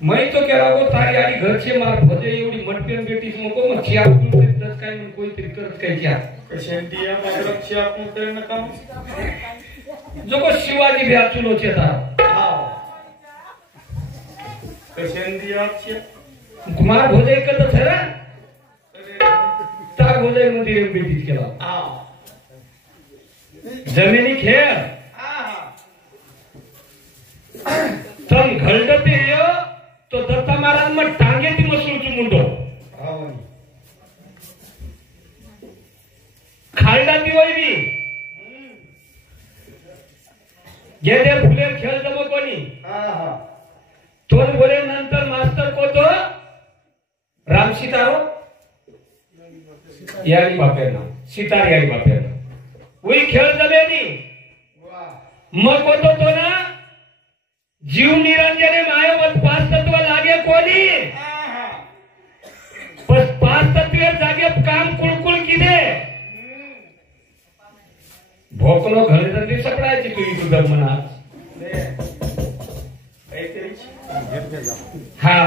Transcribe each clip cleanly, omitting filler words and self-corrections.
मैं तो कह रहा हूँ तारी आड़ी घर से मार भजे एवढी मटपेन बेटीस नको मग चिया पिऊन दस काय म्हण कोणीतरी करत काय क्या कशांती मात्र चिया पिऊन करे ना काम जो को शिवाजी भी चुलो चेता कशांती चिया कुमार भोजे एकच है ना तार भोजे मध्ये बेटीस केला जमिनी खेळ तम घलडते यो तो दत्ता महाराज मग टांगे ती मसूरची मुंडो खालडा ती वैरी गेले फुले खेळ जमो कोणी तोच बोले नंतर मास्तर कोतो राम सीतारो यारी बापेना सीतार यारी बापेना वही खेळ जमेनी मग कोतो तो ना जीव निरंजने मायावत पाच तत्व लागे कोणी बस पाच तत्वे जागे काम कुळकुळ किदे भोकलो घरी धंदे सपडायची तुझी तुझं मनात हा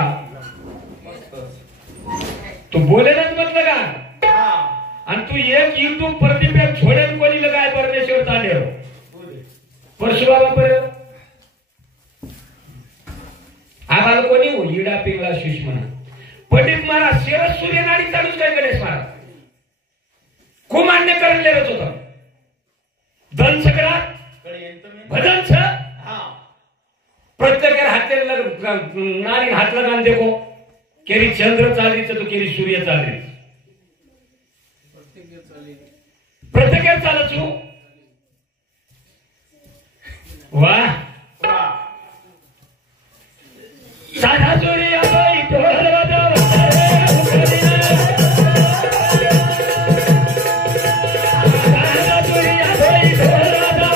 तू बोलेलच म्हटलं का आणि तू एक युट्यूब प्रतिभा छोडेल कोणी लगाय परमेश्वर चाले परशुरामा पर्यंत आम्हाला कोणी हो इडा पिंगला शिष म्हणा पंडित महाराज शेरस सूर्य नाडी चालूच काय गणेश महाराज कुमान्य करलेलंच होतं धन सकरात भजन छ प्रत्येक हाते नारी हात लगान देखो केरी चंद्र चालरीच तो केरी सूर्य चालरीच प्रत्येक चालच वाह साधा चोरी आबाई ढोल वाजव साधा चोरी आबाई ढोल वाजव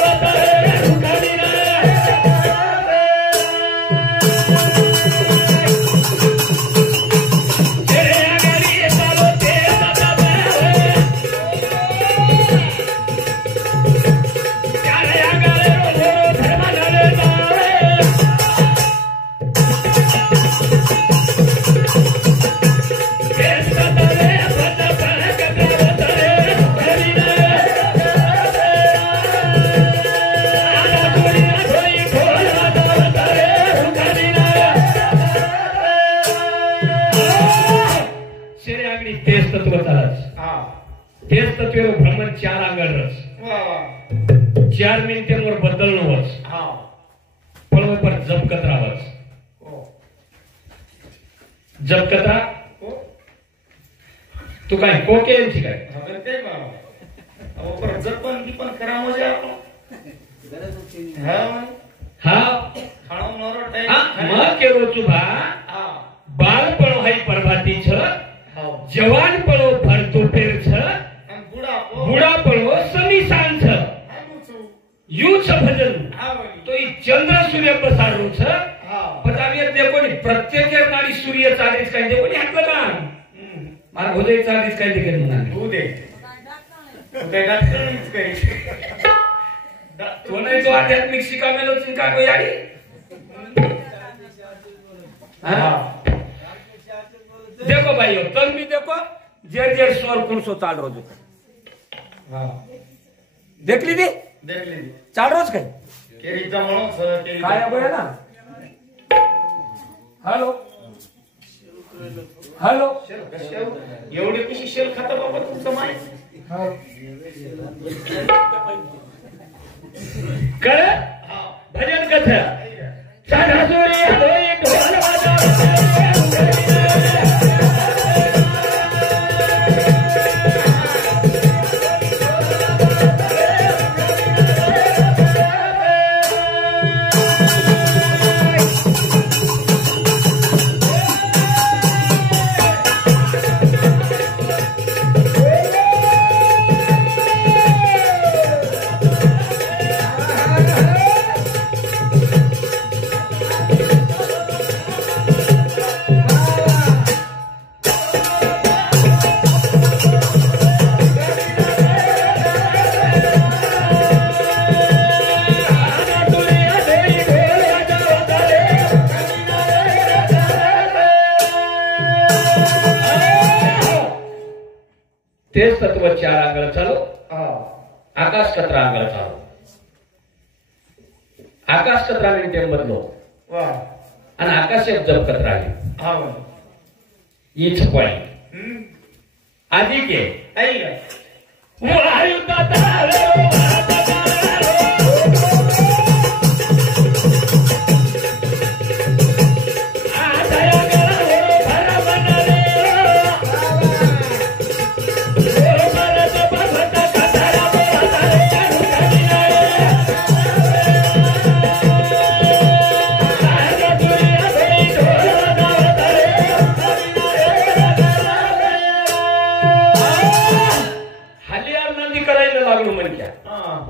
तेरे आगरी सालो ते दादा यारे आगरे रो धर्म नले भ्रमण चार आंगण रस 4 मिनिटांवर बदलणं वच पण पर जपकत राहच जपकत राह तू काय कोके यांची काय जपन की पण करा म्हणजे मग केलो तुला बालपण हाई परभाती छ जवान पळो भरतो फेर छ बुढ़ा पड़ो समी सांस यूच भजन तो चंद्र सूर्य प्रसारण छ पतावियत देखो नि प्रत्येक नाडी सूर्य चालीस काय देखो नि हात लगा मार भोजे चालीस काय देखो म्हणा तू दे ते डॉक्टरच काय तो नाही तो आध्यात्मिक शिकामेलो चिंका को याडी देखो भाइयों तन भी देखो जेर जेर स्वर कुणसो चाल रो देख लीजिए चाल रोज काय काय बोला ना हॅलो हॅलो एवढे कशी शेल खाता बाबा तुमचं माहिती कर भजन कथा साधा सूर्य ढोल वाजव तेच तत्व 4 आंगळ चालू आकाश कतरा आंगळ चालू आकाश कतरा टेम बदलो आणि आकाश जब कतरा आहे ही छपाळी आधी के वायू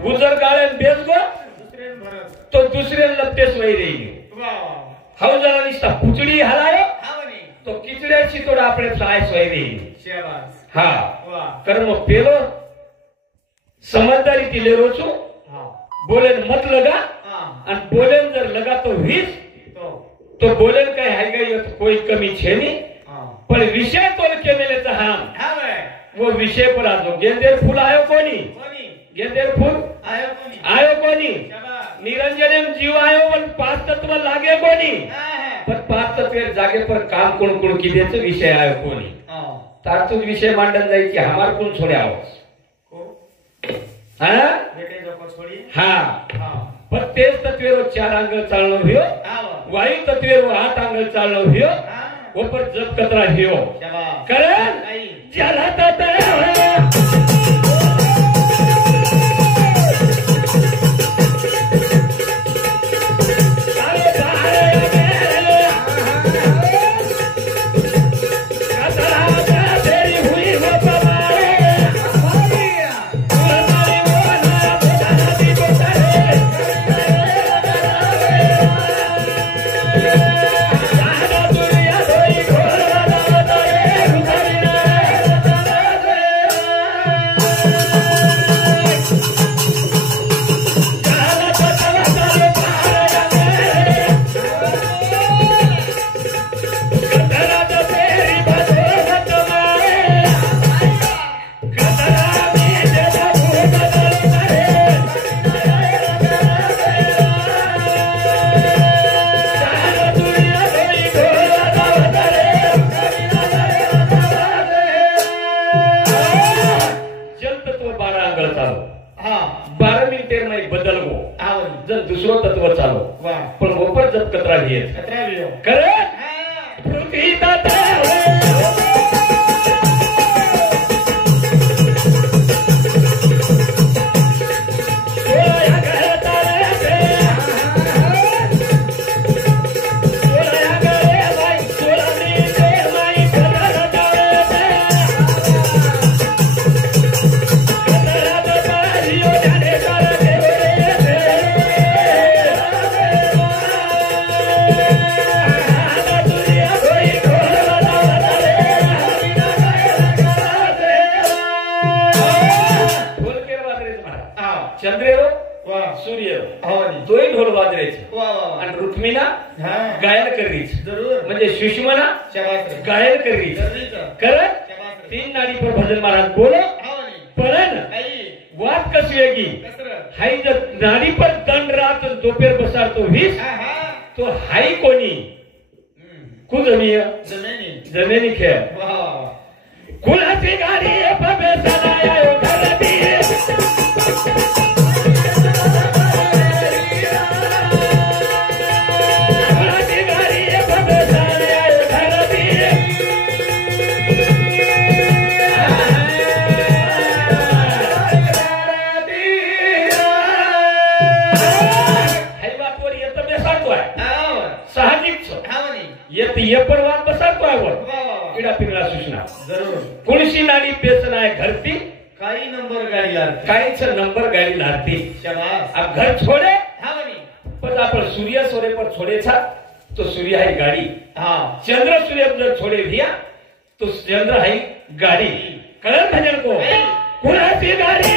गुजर गाळे बेस गो तो दुसरे लपतेस वैरे हौजला निष्ठा पुचडी हलायो तो किचड्याची तोड आपले सायस वैरे हा कर्म पेलो समझदारी दिले रोचो बोलेन मत लगा आणि बोलेन जर लगा तो वीस तो बोलेन काय हाय गई कोई कमी छे नहीं पण विषय तोल के मेलेचा हाम वो विषय पर आजो गेंदेर फूल आयो कोणी गेंदेर फूल आयो कोणी निरंजन जीव आयो पण 5 तत्व लागे कोणी पण 5 तत्व जागे पर काम कोण कोण किदेच विषय आयो कोणी तारतून विषय मांडन जाई की हमार कोण छोड्या हा हा पण तेच तत्वेरो 4 आंगळ चाललो हियो वायू तत्वेरो 8 आंगळ चाललो हियो ऊपर जप कतरा हियो कारण ज्याला दुसरो तत्व चालो पण ऊपर जब कतरा लिए करे पृथ्वी दाता दोन ढोल वाजवायचे आणि रुक्मिणा गायन करीच म्हणजे सुषमना गायन करीच करत 3 नाडी पर भजन महाराज बोलो पण वाद कशी वेगी हाई जर नाडी पर दंड रात दोपेर बसार तो 20 तो हाई कोणी कुजमीय जमिनी खेळ कुणाची गाडी पबेसनाया घरती ये परवान बसातो आहे इडा पिंगळा सूचना जरूर कुणशी नाडी पेसना आहे घरती काही नंबर गाडी लागते काहीच नंबर गाडी लागते शाबाश अब घर छोड़े पण आपण सूर्य सोरे पर छोड़े था तो सूर्य है गाड़ी हां चंद्र सूर्य जर छोड़े दिया तो चंद्र है गाड़ी कलर भजन को कुणाची गाडी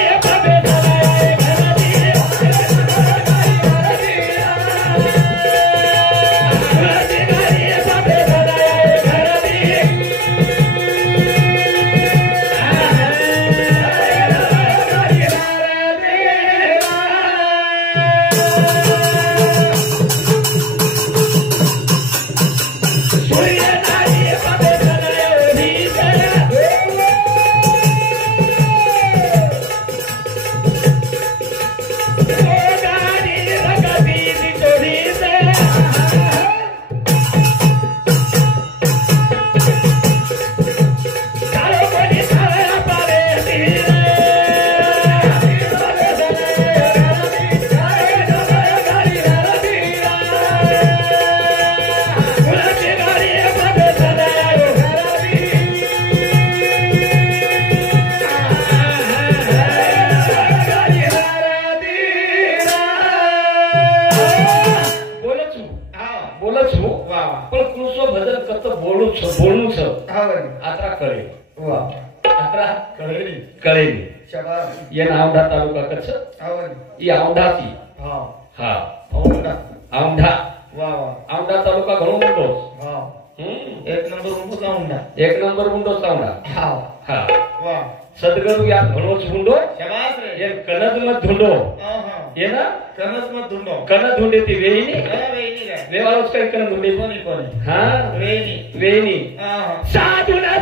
कळेली शाबाश येन औंढा तालुका कच्छ आवड ई औंढाची हा हा औंढा औंढा वा वा औंढा तालुका घणो मोठो हा एक नंबर उंबो औंढा एक नंबर मुंडो औंढा हा हा वा सदगुरु या घणोच मुंडो शाबाश रे ये कनद मत धुंडो हा ये ना कनस मत धुंडो कनद धुंडे ती वेईनी वेणी रे वेवाळोच काही कनद धुंडे कोणी कोणी हा वेणी वेईनी हा साधुना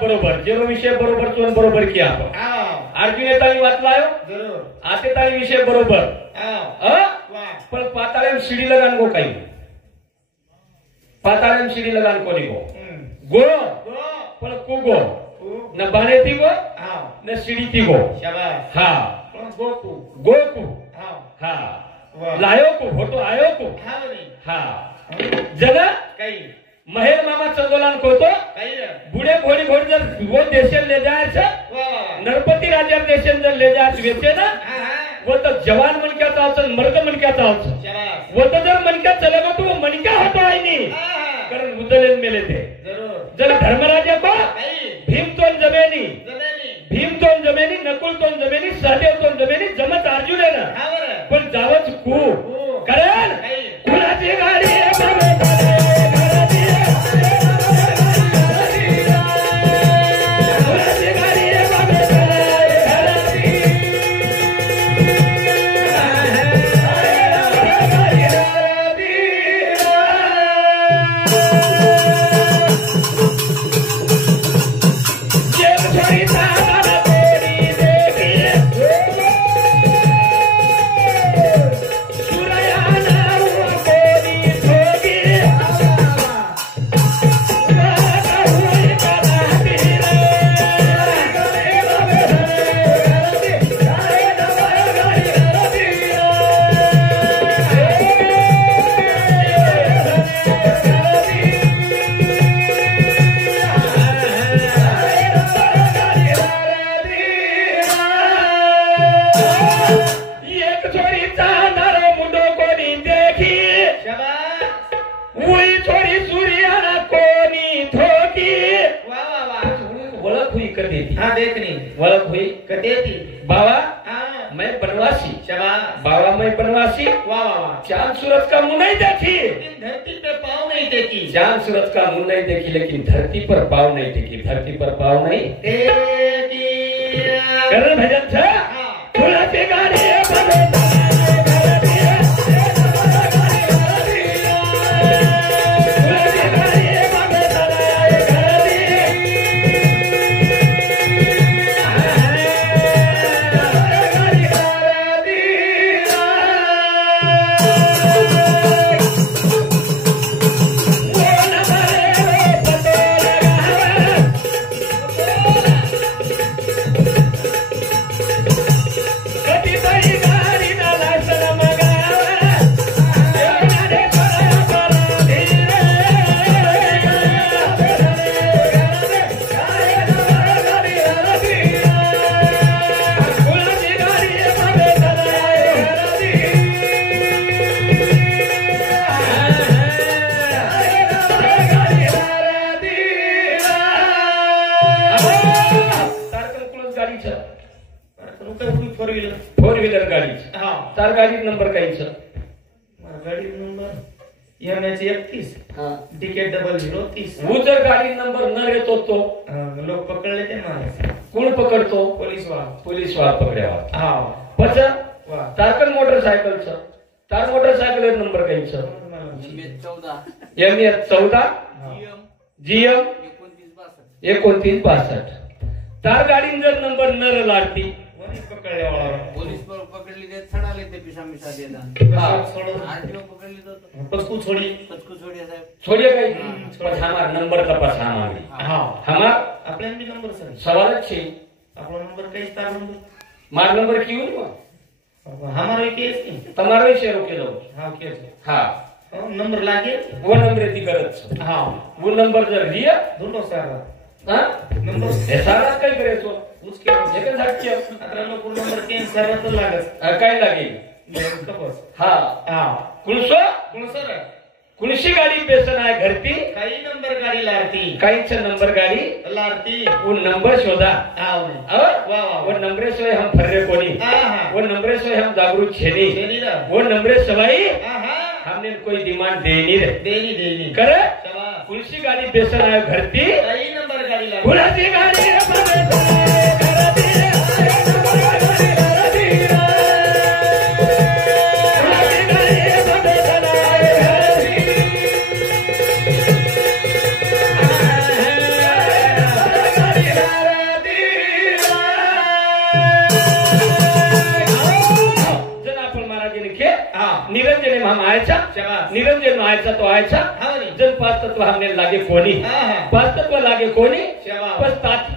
बरोबर जेरो विषय बरोबर चोन बरोबर की आपण अर्जुन ताळी वाचलाय जरूर आते ताळी विषय बरोबर वा पण पाताळेम शिडी लगान गो काही पाताळेम शिडी लगान कोणी गो गो पण कु गो न बाणे ती गो न शिडी ती गो शाबाश हा गोकू गोकू हा हा लायो को फोटो आयो को हा जन काही महेर मामा चंदोलान कोतो काही बुढ़े घोड़ी घोड़ी जब वो देशन ले जाए नरपति राजा देशन जब ले जाए वेचे ना वो तो जवान मन क्या चाहता मर्द मन क्या चाहता वो तो जब मन क्या चलेगा तो वो मन क्या होता है नहीं कारण उदलेन मेले थे जब धर्मराजा को भीमतोन जमेनी नकुलतोन जमेनी सहदेवतोन जमेनी जमत अर्जुन है ना पण जावच कू कारण कुणाची गाडी वलक हुई कटेती बाबा मैं बनवासी बाबा मैं बनवासी चांद सूरज का मुंह नहीं देखी धरती पे पाँव नहीं देखी चांद सूरज का मुंह नहीं देखी लेकिन धरती पर पाँव नहीं देखी धरती पर पाँव नहीं कर भजन था थोड़ा पे गाड़ी फोर व्हीलर गाड़ी तार गाड़ी नंबर काही गाड़ी नंबर MH31 DK 0030 वो जर गाड़ी नंबर न रहतो तो लोग पकड़ लेते ना कौन पकडतो पोलीस वाला पकड्या पचा तारकन मोटरसायकल तार मोटरसायकल नंबर काही MH14 GM 2962 तार गाडी जर नंबर न लाडती कोणी पकडल्यावर पोलीस पकडली ते छडाले ते पिशा मिशा देता आरटीओ पकडली तो पचकू छोड़ी साहेब छोड़िए कहीं पर हमारा नंबर का पास हमारे हाँ हमारा अपने भी नंबर सर सवाल अच्छे આપણો નંબર કઈ તાર નંબર मार नंबर क्यों नहीं हमारो केस नहीं तुम्हारा ही शेयर के लो हाँ केस हाँ नंबर लागे वो नंबर ती करत हाँ वो नंबर जर लिया ढूंढो सारा हाँ नंबर ऐसा काय करे तो उसके लेकिन साक्ष्य अतरा लोक नंबर केन सारा तो लागत काय लागे कपस हाँ हाँ कुणसो कोण सर कुणशी गाडी बेसन आहे घरती काही नंबर गाडी लारती काहीच नंबर गाडी लारती वो नंबर शोधा आओ और वाह वाह वो नंबरे सोय हम फर्रे कोणी हाँ वो नंबरे सोय हम जागरूक छेनी देनी ना वो नंबरे सवाई हाँ हमने कोई डिमांड देनी रे देनी देनी करे शाबाश कुणशी गाडी बेसन आहे घरती काही नंबर गाडी लारती कुणाची गाडी रे बाबे घरती निरंजन हम आयचा निरंजन आयचा तो आयचा जन पाच तत्व हमने लागे कोणी पाच तत्व लागे कोणी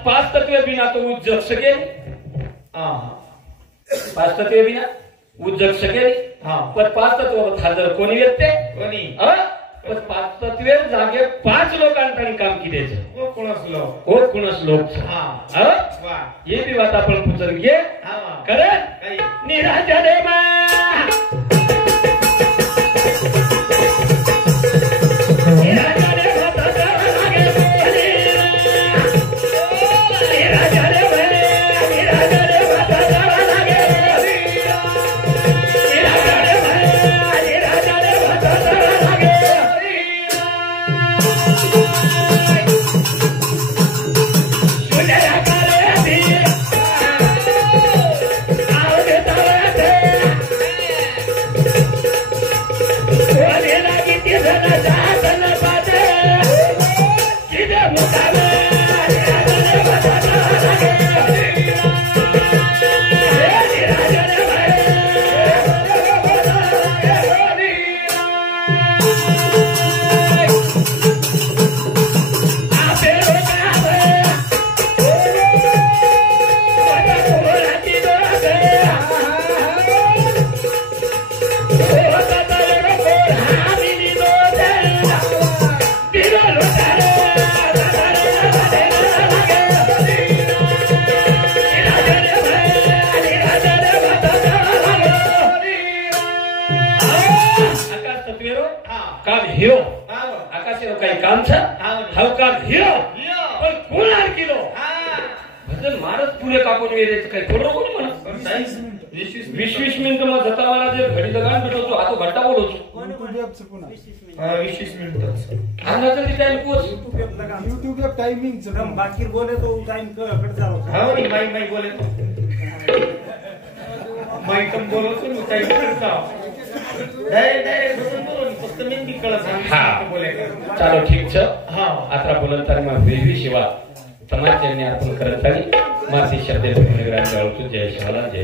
पाच तत्व बिना तो वो जग सके पाच तत्व बिना वो जग सके पण पाच तत्व खाजर कोणी येते कोणी पण पाच तत्वे जागे पाच लोकांनी काम केलेच वो कोणस लोक हो कुणस लोक वाह ये भी बात आपण पुचर घे करे निराजन हिरो आकाशे काही काम छ हाव का हिरो पण कोण आर किलो भजन महाराज पुरे कापून वेरेच काही थोडं कोणी म्हणा 20 मिनिट मग जता मला जे घडी लगान भेटतो आता घट्टा बोलतो 20 मिनिट आना तर टाइम कोच YouTube पे टाइमिंग जब बाकी बोले तो टाइम कट जाओ हां नहीं मैं बोले तो मैं तुम बोलो तो टाइम करता डायरेक्ट बोलो फक्त मेंदी कळस बोले चालो ठीक छ हां आता बोलंतर मग वेगळी शिवा समाज चरणी आपण करत आली माती शब्द जय शिवाला जय